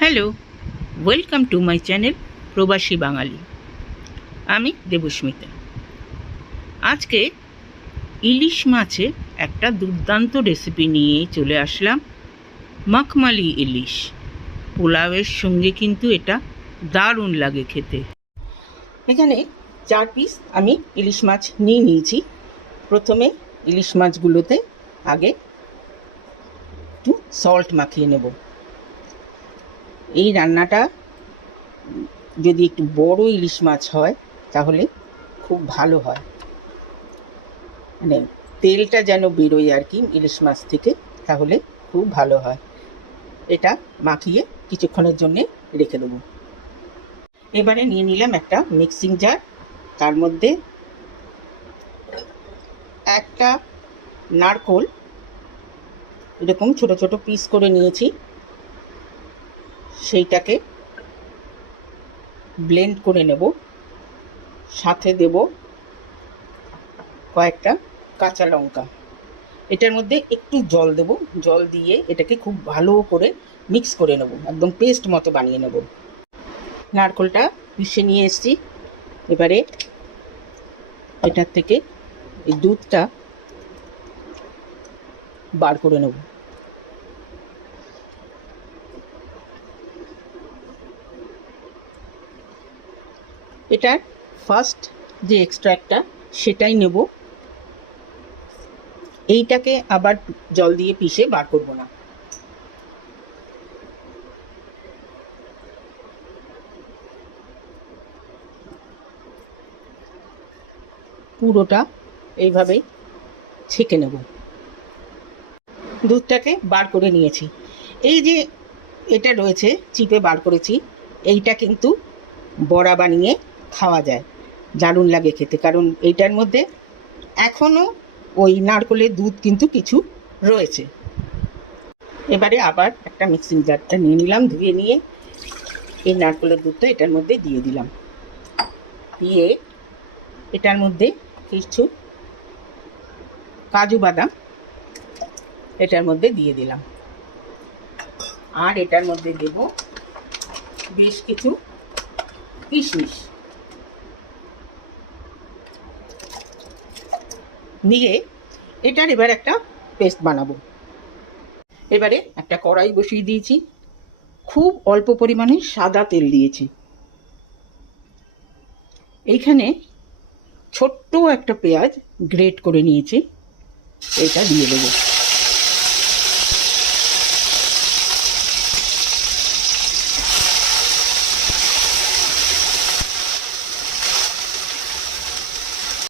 Hello, welcome to my channel Probashi Bangali. আমি দেবস্মিতা। আজকে ইলিশ মাছে একটা দুর্দান্ত রেসিপি নিয়ে চলে আসলাম, মাখমালি ইলিশ। পোলাওয়ের সঙ্গে কিন্তু এটা দারুণ লাগে খেতে। এখানে চার পিস আমি ইলিশ মাছ নিয়ে নিয়েছি। প্রথমে ইলিশ মাছগুলোতে আগে একটু সল্ট মাখিয়ে নেব। এই রান্নাটা যদি একটু বড় ইলিশ মাছ হয়, তাহলে খুব ভালো হয়। মানে তেলটা যেন বেরোয় আর কি ইলিশ মাছ থেকে, তাহলে খুব ভালো হয়। এটা মাখিয়ে কিছুক্ষণের জন্যে রেখে দেবো। এবারে নিয়ে নিলাম একটা মিক্সিং জার। তার মধ্যে একটা নারকোল, এরকম ছোট ছোট পিস করে নিয়েছি। সেইটাকে ব্লেন্ড করে নেব। সাথে দেব কয়েকটা কাঁচা লঙ্কা। এটার মধ্যে একটু জল দেব। জল দিয়ে এটাকে খুব ভালো করে মিক্স করে নেব। একদম পেস্ট মতো বানিয়ে নেব। নারকোলটা পিষে নিয়ে এসেছি। এবারে এটার থেকে এই দুধটা বার করে নেব। এটার ফার্স্ট যে এক্সট্র্যাক্টটা সেটাই নেব। এইটাকে আবার জল দিয়ে পিষে বার করব না। পুরোটা এইভাবেই ছেঁকে নেব। দুধটাকে বার করে নিয়েছি। এই যে এটা রয়েছে, চিপে বার করেছি, এইটা কিন্তু বড়া বানিয়ে খাওয়া যায়। দারুণ লাগে খেতে। কারণ এইটার মধ্যে এখনও ওই নারকলের দুধ কিন্তু কিছু রয়েছে। এবারে আবার একটা মিক্সিং জারটা নিয়ে নিলাম, ধুয়ে নিয়ে এই নারকলের দুধটা এটার মধ্যে দিয়ে দিলাম। দিয়ে এটার মধ্যে কিছু কাজু বাদাম এটার মধ্যে দিয়ে দিলাম। আর এটার মধ্যে দেব বেশ কিছু কিশমিশ। দিয়ে এটার এবার একটা পেস্ট বানাবো। এবারে একটা কড়াই বসিয়ে দিয়েছি। খুব অল্প পরিমাণে সাদা তেল দিয়েছি। এইখানে ছোট্ট একটা পেঁয়াজ গ্রেট করে নিয়েছি। এটা দিয়ে দেবো।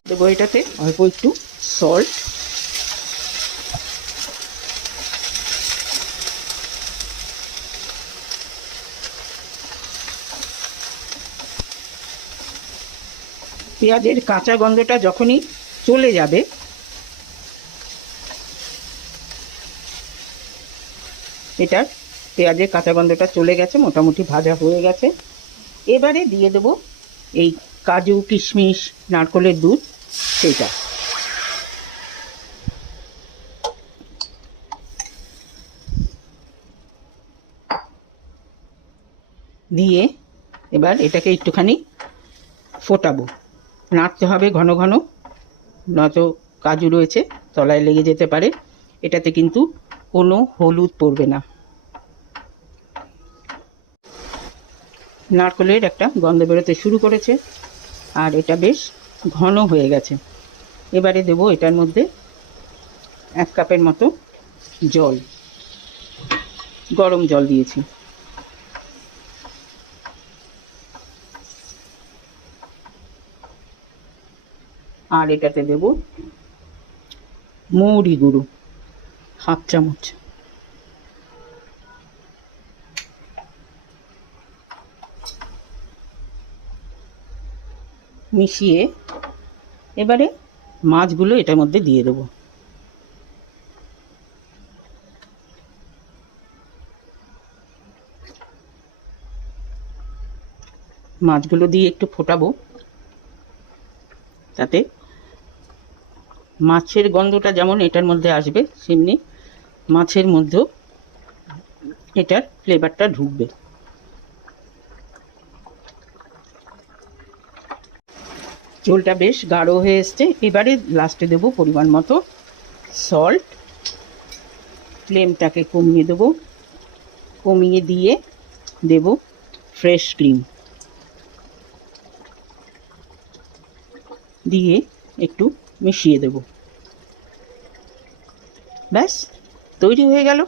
দেবো এটাতে অল্প একটু সল্ট পেঁয়াজের কাঁচা গন্ধটা যখনই চলে যাবে এটার পেঁয়াজের কাঁচা গন্ধটা চলে গেছে, মোটামুটি ভাজা হয়ে গেছে। এবারে দিয়ে দেবো এই কাজু, কিশমিশ, নারকলের দুধ, সেইটা। দিয়ে এবার এটাকে একটুখানি ফোটাবো। নাড়তে হবে ঘন ঘন, নয়তো কাজু রয়েছে, তলায় লেগে যেতে পারে। এটাতে কিন্তু কোনো হলুদ পড়বে না। নারকলের একটা গন্ধ বেরোতে শুরু করেছে, আর এটা বেশ ঘন হয়ে গেছে। এবারে দেবো এটার মধ্যে এক কাপের মতো জল, গরম জল দিয়েছি। আর এটাতে দেব মৌরি গুঁড়ো, হাফ চামচ। মিশিয়ে এবারে মাছগুলো এটার মধ্যে দিয়ে দেবো। মাছগুলো দিয়ে একটু ফোটাবো, তাতে মাছের গন্ধটা যেমন এটার মধ্যে আসবে, সেমনি মাছের মধ্যেও এটার ফ্লেভারটা ঢুকবে। ঝোলটা বেশ গাঢ় হয়ে এসছে। এবারে লাস্টে দেব পরিমাণ মতো সল্ট ফ্লেমটাকে কমিয়ে দেব। কমিয়ে দিয়ে দেব ফ্রেশ ক্রিম দিয়ে একটু মিশিয়ে দেব। ব্যাস, তৈরি হয়ে গেল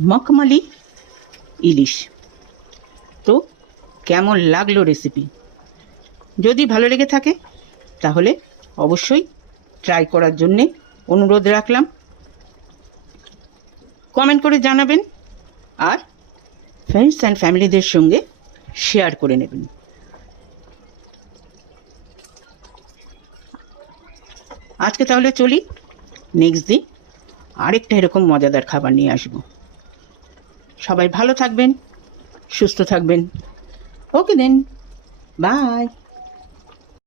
মখমালি ইলিশ। তো কেমন লাগল রেসিপি যদি ভালো লেগে থাকে, তাহলে অবশ্যই ট্রাই করার জন্যে অনুরোধ রাখলাম। কমেন্ট করে জানাবেন আর ফ্রেন্ডস অ্যান্ড ফ্যামিলিদের সঙ্গে শেয়ার করে নেবেন। আজকে তাহলে চলি। নেক্সট দিন আরেকটা এরকম মজাদার খাবার নিয়ে আসব। সবাই ভালো থাকবেন, সুস্থ থাকবেন। ওকে দেন বাই